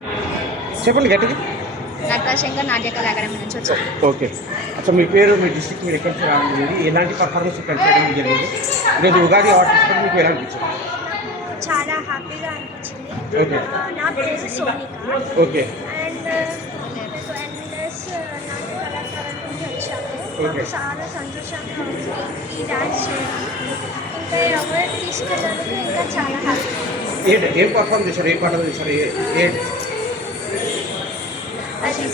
చెప్పండి గట్టిగా. నటరాజశంకర్ నాట్య కళా అకాడమీ నుంచి వచ్చాను. ఓకే. అసలు మీ పేరు, మీ డిస్ట్రిక్ట్, మీరు ఎక్కడి నుంచి రావడం జరిగింది, ఎలాంటి పర్ఫార్మెన్స్ ఇక్కడ చేయడం జరిగింది, ఈరోజు ఉగాది అవార్డు తీసుకొని మీకు ఎలా అనిపించింది? చాలా హ్యాపీగా అనిపించింది. ఓకే. నా పేరు సోనిక. ఓకే. అండ్ మేము ఎన్ఎస్ నాట్య కళాశాల నుంచి వచ్చాము. ఓకే. చాలా సంతోషంగా ఉంది ఈ డ్యాన్స్ చేయడం. ఇంకా అవార్డు తీసుకెళ్ళడానికి ఇంకా చాలా హ్యాపీ. ఏం పర్ఫార్మ్ చేశారు, ఏ పాటలు చేశారు, అది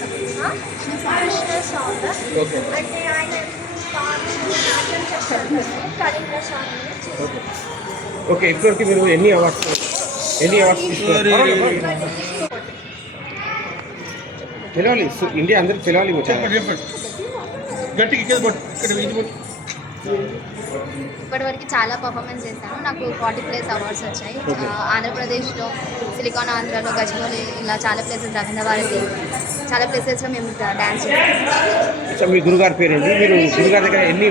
కృష్ణ సాంగ్. ఓకే. అంటే ఆయన నాట్యం చేస్తారు కళింగ సాంగ్. ఓకే. ఓకే, ఇప్పటివరకు మీరు ఎన్ని అవార్డ్స్ తీసుకున్నారు? తెలవాలి, ఇండియా అందరికి తెలవాలి. ఇప్పటివరకు చాలా పర్ఫార్మెన్స్ చేశాను. నాకు 40+ అవార్డ్స్ వచ్చాయి. ఆంధ్రప్రదేశ్లో, సిలికాన్ ఆంధ్రాలో, గజ్వేల్, ఇలా చాలా ప్లేసెస్, రవీంద్ర భారతి, చాలా ప్లేసెస్లో మేము డ్యాన్స్ చేస్తాము. మీ గురుగారి పేరు ఏంటి? మీరు గురుగారి దగ్గర ఎన్ని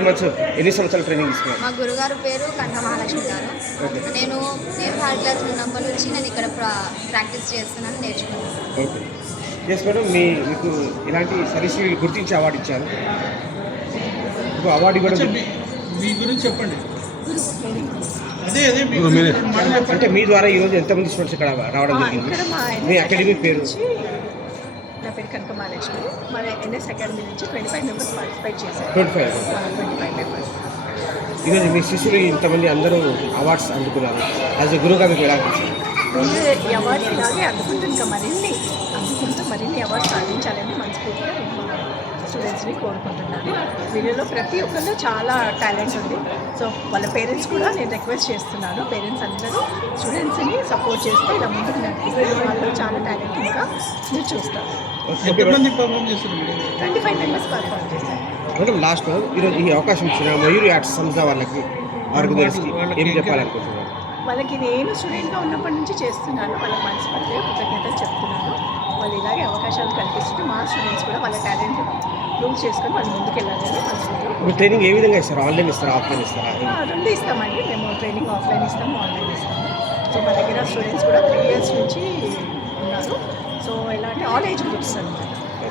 సంవత్సరాలు ట్రైనింగ్ ఇస్తున్నారు? మా గురుగారు పేరు కనక మహాలక్ష్మి గారు. నేను 3rd క్లాస్ ఉన్నప్పటి నుంచి నేను ఇక్కడ ప్రాక్టీస్ చేస్తున్నాను, నేర్చుకున్నాను. ఓకే. ఎస్ మేడం, మీకు ఇలాంటి సర్వీస్ గుర్తించి అవార్డు ఇచ్చారు. అవార్డు ఇవ్వడం మీ గురించి చెప్పండి. అంటే మీ ద్వారా ఈరోజు ఎంతమంది స్టూడెంట్స్ ఇక్కడ రావడం జరిగింది? మీ అకాడమీ పేరు? నా పేరు కనక మహాలక్ష్మి. మన ఎన్ఎస్ అకాడమీ నుంచి 25 మెంబర్స్ పార్టిసిపేట్ చేశారు. 25 మెంబర్స్. ఈరోజు మీ శిష్యులు ఇంతమంది అందరూ అవార్డ్స్ అందుకున్నారు. యాజ్ ఎ గురువుగా మీకు ఎలా అనిపిస్తుంది? ఈ అవార్డ్స్ ఇలాగే అందుకుంటూ ఇంకా మరిన్ని అవార్డ్స్ సాధించాలని మనస్ఫూర్తిగా స్టూడెంట్స్ని కోరుకుంటున్నాను. వీళ్ళలో ప్రతి ఒక్కరిలో చాలా టాలెంట్ ఉంది. సో వాళ్ళ పేరెంట్స్ కూడా నేను రిక్వెస్ట్ చేస్తున్నాను, పేరెంట్స్ అందరూ స్టూడెంట్స్ని సపోర్ట్ చేస్తే ఇలా ముందుకు నడిపిస్తే వాళ్ళు చాలా టాలెంట్ ఇంకా మీరు చూస్తారు. 25 మెంబర్స్ పర్ఫార్మ్ చేశారు. మేడం, లాస్ట్ ఈరోజు ఈ అవకాశం ఇచ్చిన మయూరి ఆర్ట్స్ సంస్థ వాళ్ళకి ఆర్గనైజర్స్కి ఏం చెప్పాలనుకుంటున్నారు? వాళ్ళకి నేను స్టూడెంట్గా ఉన్నప్పటి నుంచి చేస్తున్నాను. వాళ్ళకి మనస్ఫూర్తిగా కృతజ్ఞతలు చెప్తున్నాను. వాళ్ళు ఇలాగే అవకాశాలు కల్పిస్తుంటే మా స్టూడెంట్స్ కూడా వాళ్ళ టాలెంట్ ప్రూవ్ చేసుకొని వాళ్ళు ముందుకెళ్ళాలని మనస్ఫూర్తిగా. మీరు ట్రైనింగ్ ఏ విధంగా ఇస్తారు? ఆన్లైన్ ఇస్తారా, ఆఫ్లైన్ ఇస్తారా? రెండు ఇస్తామండి. మేము ట్రైనింగ్ ఆఫ్లైన్ ఇస్తాము, ఆన్లైన్ ఇస్తాము. సో మా దగ్గర స్టూడెంట్స్ కూడా 3 years నుంచి ఉన్నారు. సో ఇలాంటి ఆల్ ఏజ్ గ్రూప్స్ అనమాట.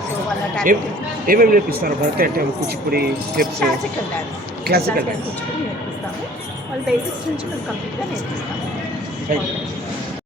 సో వాళ్ళ టాలెంట్ ఏమేమి నేర్పిస్తారు? Bharatanatyam, Kuchipudi, steps, classical dance Kuchipudi నేర్పిస్తాము. వాళ్ళ బేసిక్స్ నుంచి మేము కంప్లీట్గా నేర్పిస్తాము. Thank you.